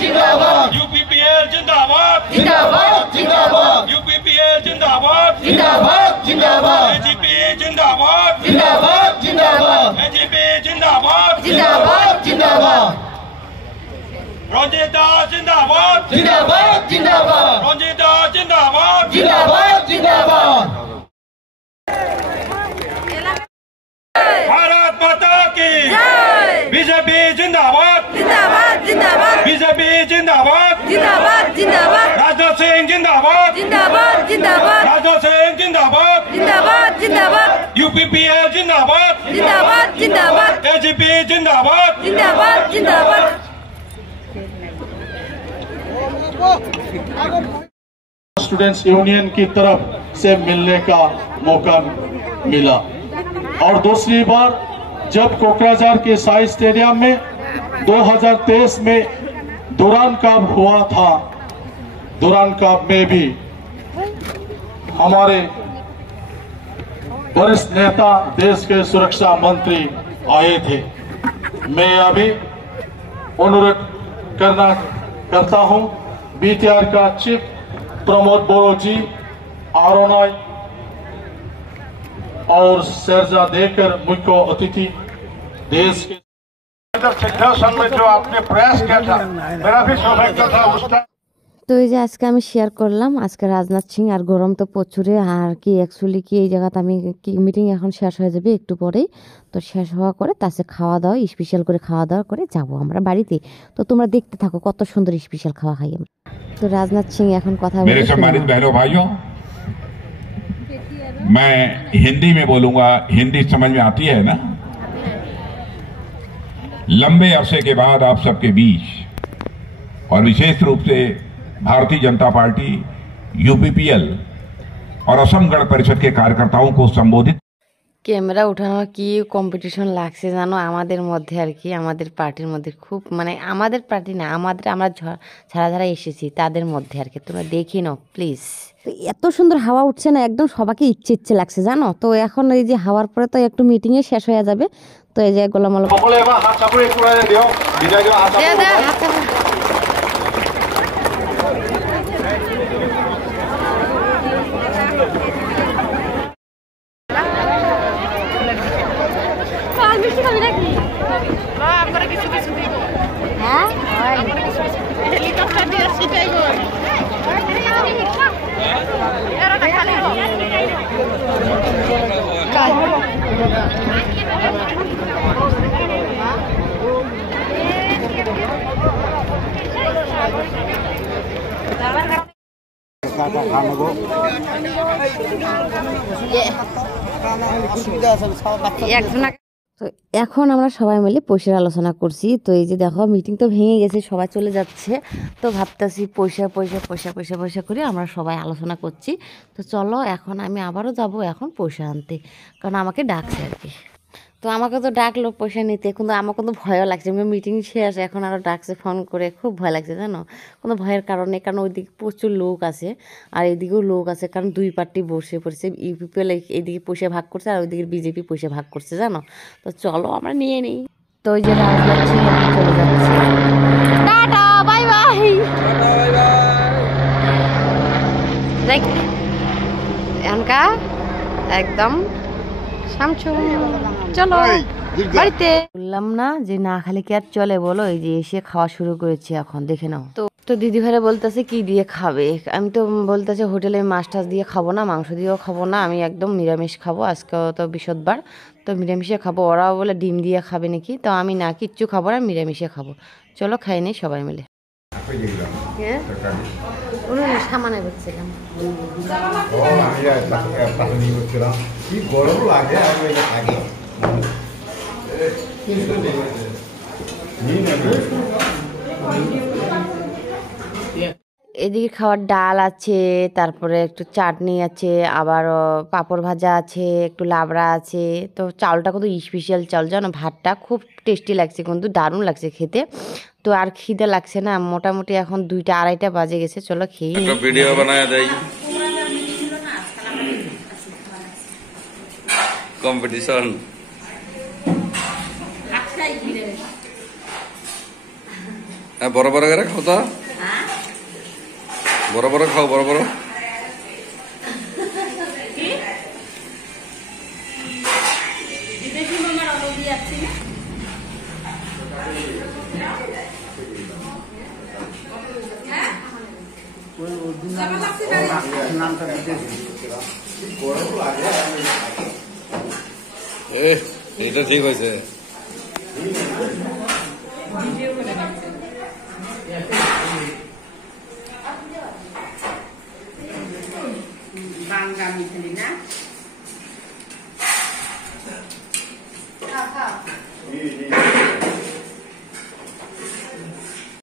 जिंदाबाद यूपीपीएल जिंदाबाद जिंदाबाद जिंदाबाद यूपीपीएल जिंदाबाद जिंदाबाद जिंदाबाद एजीपी जिंदाबाद जिंदाबाद जिंदाबाद एजीपी जिंदाबाद जिंदाबाद जिंदाबाद रंजीत दास जिंदाबाद जिंदाबाद जिंदाबाद रंजीत दास जिंदाबाद जिंदाबाद जिंदाबाद भारत माता की बीजेपी जिंदाबाद जिंदाबाद जिंदाबाद बीजेपी जिंदाबाद जिंदाबाद जिंदाबाद राजनाथ सिंह जिंदाबाद जिंदाबाद जिंदाबाद राजनाथ सिंह जिंदाबाद जिंदाबाद जिंदाबाद यूपीपीएल जिंदाबाद जिंदाबाद जिंदाबाद एजीपी जिंदाबाद जिंदाबाद जिंदाबाद स्टूडेंट्स यूनियन की तरफ से मिलने का मौका मिला और दूसरी बार जब कोकराझार के साई स्टेडियम में 2023 में दुरान कप हुआ था, दुरान कप में भी हमारे वरिष्ठ नेता देश के सुरक्षा मंत्री आए थे। मैं अभी अनुरोध करता हूं बीटीआर का चीफ प्रमोद बोरो जी, आरोनाय और शेरजा देकर मुख्य अतिथि देश के सिंहासन में जो आपने प्रयास किया था, मेरा भी सौभाग्य था उस टाइम। তো এই যে আজকে আমি শেয়ার করলাম আজকে রাজনাথ সিং আর গরম তো প্রচুরে আর কি অ্যাকচুয়ালি কি এই জায়গাতে আমি কি মিটিং এখন শেষ হয়ে যাবে একটু পরেই, তো শেষ হওয়া করে তাতে খাওয়া দাওয়া স্পেশাল করে খাওয়া দাওয়া করে যাব আমরা বাড়িতে। তো তোমরা দেখতে থাকো কত সুন্দর স্পেশাল খাওয়া খাই আমরা। তো রাজনাথ সিং এখন কথা বলে। मेरे सम्मानित बहनों भाइयों, मैं हिंदी में बोलूंगा, हिंदी समझ में आती है ना। लंबे अरसे के बाद आप सबके बीच और विशेष रूप से भारतीय जनता पार्टी, यूपीपीएल और असम गण परिषद के कार्यकर्ताओं को संबोधित। ক্যামেরা উঠানোর কি কম্পিটিশন লাগছে জানো আমাদের মধ্যে আর কি, আমাদের পার্টির মধ্যে খুব মানে আমাদের পার্টি না, আমরা যারা যারা এসেছি তাদের মধ্যে আর কি, তোমরা দেখি নাও প্লিজ। তো এত সুন্দর হাওয়া উঠছে না, একদম সবাইকে ইচ্ছে ইচ্ছে লাগছে জানো। তো এখন এই যে হাওয়ার পরে তো একটু মিটিংয়ে শেষ হয়ে যাবে। তো এই যে গোলাম আলম তো এখন আমরা সবাই মিলে পয়সার আলোচনা করছি। তো এই যে দেখো মিটিং তো ভেঙে গেছে, সবাই চলে যাচ্ছে। তো ভাবতেছি পয়সা পয়সা পয়সা পয়সা পয়সা করে আমরা সবাই আলোচনা করছি। তো চলো এখন আমি আবারও যাব এখন পয়সা আনতে, কারণ আমাকে ডাকছে আর কি। তো আমাকে তো ডাকলো পয়সা নিতে, কিন্তু আমার কিন্তু ভয়ও লাগছে। মিটিং শেষ এখন আরও ডাকছে ফোন করে, খুব ভয় লাগছে জানো। কোনো ভয়ের কারণে, কারণ ওইদিকে প্রচুর লোক আছে আর এইদিকেও লোক আছে, কারণ দুই পার্টি বসে পড়েছে। ইউপিপিএল এইদিকে পয়সা ভাগ করছে আর ওইদিকে বিজেপি পয়সা ভাগ করছে জানো। তো চলো আমরা নিয়ে নিই। তো ওই যে রাজনাথ সিং চলে যাচ্ছে, টাটা বাই বাই এনকা একদম চলো বাড়িতে। বললাম না যে না খালি কি আর চলে বলো, এই যে এসে খাওয়া শুরু করেছি এখন দেখে নাও। তো দিদি ভাইরা বলতেছে কি দিয়ে খাবে, আমি তো বলতেছে হোটেলে মাছ টাছ দিয়ে খাবো না, মাংস দিয়েও খাবো না, আমি একদম নিরামিষ খাবো, আজকে তো বৃহস্পতিবার তো নিরামিষে খাবো। ওরাও বলে ডিম দিয়ে খাবে নাকি, তো আমি না কিচ্ছু খাবো না, নিরামিষে খাবো। চলো খাই নি সবাই মিলে। হ্যাঁ সামানে বলছিলাম এদিকে খাওয়ার ডাল আছে, তারপরে একটু চাটনি আছে, আবার পাঁপড় ভাজা আছে, একটু লাবড়া আছে। তো চালটা কিন্তু স্পেশাল চাল জানো, ভাতটা খুব টেস্টি লাগছে, কিন্তু দারুণ লাগছে খেতে। তো আর খিদে লাগছে না, মোটামুটি এখন 2টা 2:30 বাজে গেছে। চলো খেয়ে নিই। ভিডিও বানায়া যায় কম্পিটিশন। বড় বড় করে খাও তো, বড় বড় খাও, বড় বড়। এটা ঠিক হয়েছে। বাংলা মিশালি না।